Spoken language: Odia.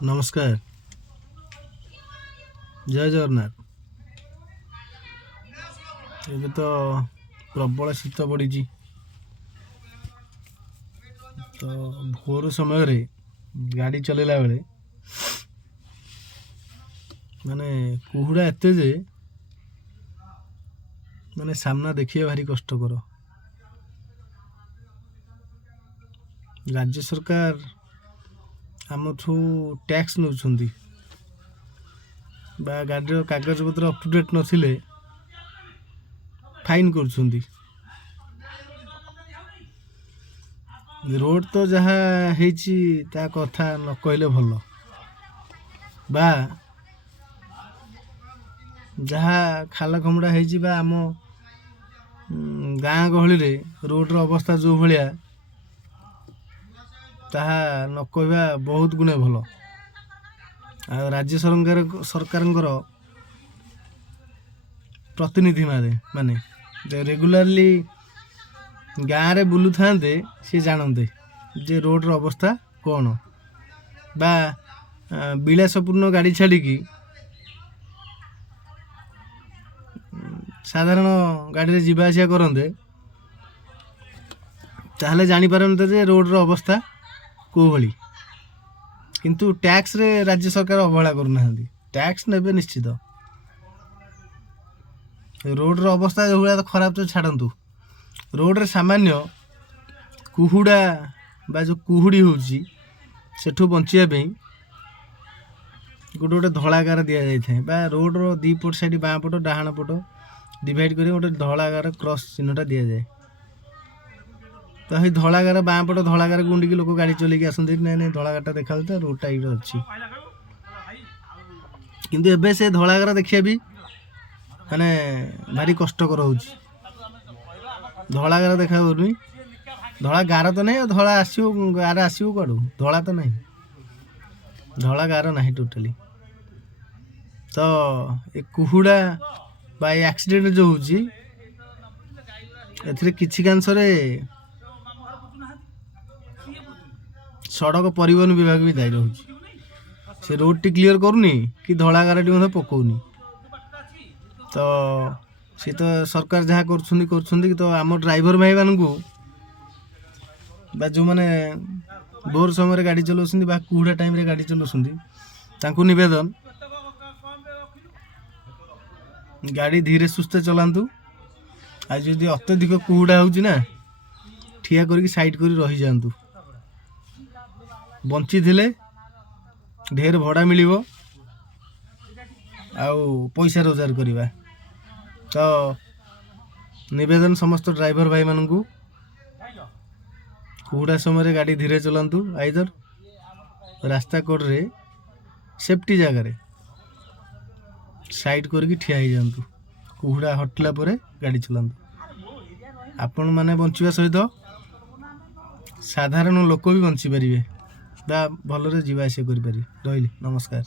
नमस्कार। जय जगन्नाथ। ଏବେ ତ ପ୍ରବଳ ଶୀତ ପଡ଼ିଛି। ତ ଭୋର ସମୟରେ ଗାଡ଼ି ଚଲେଇଲା ବେଳେ ମାନେ କୁହୁଡ଼ା ଏତେ ଯେ ମାନେ ସାମ୍ନା ଦେଖିବା ଭାରି କଷ୍ଟକର। ରାଜ୍ୟ ସରକାର ଆମଠୁ ଟ୍ୟାକ୍ସ ନେଉଛନ୍ତି ବା ଗାଡ଼ିର କାଗଜପତ୍ର ଅପ୍ ଟୁ ଡେଟ୍ ନଥିଲେ फाइन କରୁଛନ୍ତି। ରୋଡ୍ ତ ଯାହା ହେଇଛି ତା କଥା ନ କହିଲେ ଭଲ, ବା ଯାହା ଖାଲ ଖମୁଡ଼ା ହେଇଛି ବା ଆମ ଗାଁ ଗହଳିରେ ରୋଡ୍ର ଅବସ୍ଥା ଯେଉଁ ଭଳିଆ ତାହା ନ କହିବା ବହୁତ ଗୁଣେ ଭଲ। ଆଉ ରାଜ୍ୟ ସରକାରଙ୍କର ପ୍ରତିନିଧି ମାନେ ରେଗୁଲାରଲି ଗାଁରେ ବୁଲୁଥାନ୍ତେ ସେ ଜାଣନ୍ତେ ଯେ ରୋଡ୍ର ଅବସ୍ଥା କ'ଣ, ବା ବିଳାସପୂର୍ଣ୍ଣ ଗାଡ଼ି ଛାଡ଼ିକି ସାଧାରଣ ଗାଡ଼ିରେ ଯିବା ଆସିବା କରନ୍ତେ, ତାହେଲେ ଜାଣିପାରନ୍ତେ ଯେ ରୋଡ୍ର ଅବସ୍ଥା କେଉଁଭଳି। କିନ୍ତୁ ଟ୍ୟାକ୍ସରେ ରାଜ୍ୟ ସରକାର ଅବହେଳା କରୁନାହାନ୍ତି। ଟ୍ୟାକ୍ସ ନେବେ ନିଶ୍ଚିତ। ରୋଡ୍ର ଅବସ୍ଥା ଯେଉଁଭଳିଆ ତ ଖରାପ ତ ଛାଡ଼ନ୍ତୁ, ରୋଡ୍ରେ ସାମାନ୍ୟ କୁହୁଡ଼ା ବା ଯେଉଁ କୁହୁଡ଼ି ହେଉଛି ସେଠୁ ବଞ୍ଚିବା ପାଇଁ ଗୋଟେ ଧଳାଗାର ଦିଆଯାଇଥାଏ, ବା ରୋଡ୍ର ଦୁଇ ପଟ ସାଇଡ଼୍ ବାଁ ପଟ ଡାହାଣ ପଟ ଡିଭାଇଡ଼ କରି ଗୋଟେ ଧଳାଗାର କ୍ରସ୍ ଚିହ୍ନଟା ଦିଆଯାଏ। ତ ସେଇ ଧଳାଗାର ବାଁ ପଟ ଧଳାଗାର ଗୁଣ୍ଡିକି ଲୋକ ଗାଡ଼ି ଚଲେଇକି ଆସନ୍ତି, ନାଇଁ ଧଳାଗାରଟା ଦେଖାଯାଉଛି ତ ରୋଡ୍ଟା ଏଇଠି ଅଛି। କିନ୍ତୁ ଏବେ ସେ ଧଳାଗାର ଦେଖିବା ବି ମାନେ ଭାରି କଷ୍ଟକର ହେଉଛି। ଧଳାଗାର ଦେଖାଯାଉନି, ଧଳା ଗାର ତ ନାହିଁ, ଆଉ ଧଳା ଆସିବ ଗାର ଆସିବ କୁଆଡ଼ୁ? ଧଳା ତ ନାହିଁ, ଧଳା ଗାର ନାହିଁ ଟୋଟାଲି। ତ ଏ କୁହୁଡ଼ା ବା ଏ ଆକ୍ସିଡେଣ୍ଟ ଯେଉଁ ହେଉଛି ଏଥିରେ କିଛି କାଂଶରେ ସଡ଼କ ପରିବହନ ବିଭାଗ ବି ଦାୟୀ ରହୁଛି। ସେ ରୋଡ଼ଟି କ୍ଲିୟର କରୁନି କି ଧଳାଗାରଟି ମଧ୍ୟ ପକାଉନି। ତ ସେ ତ ସରକାର ଯାହା କରୁଛନ୍ତି। ତ ଆମ ଡ୍ରାଇଭର ଭାଇମାନଙ୍କୁ ବା ଯେଉଁମାନେ ଭୋର ସମୟରେ ଗାଡ଼ି ଚଲାଉଛନ୍ତି ବା କୁହୁଡ଼ା ଟାଇମ୍ରେ ଗାଡ଼ି ଚଲାଉଛନ୍ତି, ତାଙ୍କୁ ନିବେଦନ ଗାଡ଼ି ଧୀରେ ସୁସ୍ଥେ ଚଲାନ୍ତୁ। ଆଉ ଯଦି ଅତ୍ୟଧିକ କୁହୁଡ଼ା ହେଉଛି ନା, ଠିଆ କରିକି ସାଇଡ୍ କରି ରହିଯାଆନ୍ତୁ। ବଞ୍ଚିଥିଲେ ଢେର ଭଡ଼ା ମିଳିବ ଆଉ ପଇସା ରୋଜଗାର କରିବା। ତ ନିବେଦନ ସମସ୍ତ ଡ୍ରାଇଭର ଭାଇମାନଙ୍କୁ, କୁହୁଡ଼ା ସମୟରେ ଗାଡ଼ି ଧୀରେ ଚଲାନ୍ତୁ। ଆଇଦର ରାସ୍ତା କଡ଼ରେ ସେଫ୍ଟି ଜାଗାରେ ସାଇଡ୍ କରିକି ଠିଆ ହେଇଯାଆନ୍ତୁ। କୁହୁଡ଼ା ହଟିଲା ପରେ ଗାଡ଼ି ଚଲାନ୍ତୁ। ଆପଣମାନେ ବଞ୍ଚିବା ସହିତ ସାଧାରଣ ଲୋକ ବି ବଞ୍ଚିପାରିବେ ବା ଭଲରେ ଯିବା ଆସିବା କରିପାରିବେ। ରହିଲି, ନମସ୍କାର।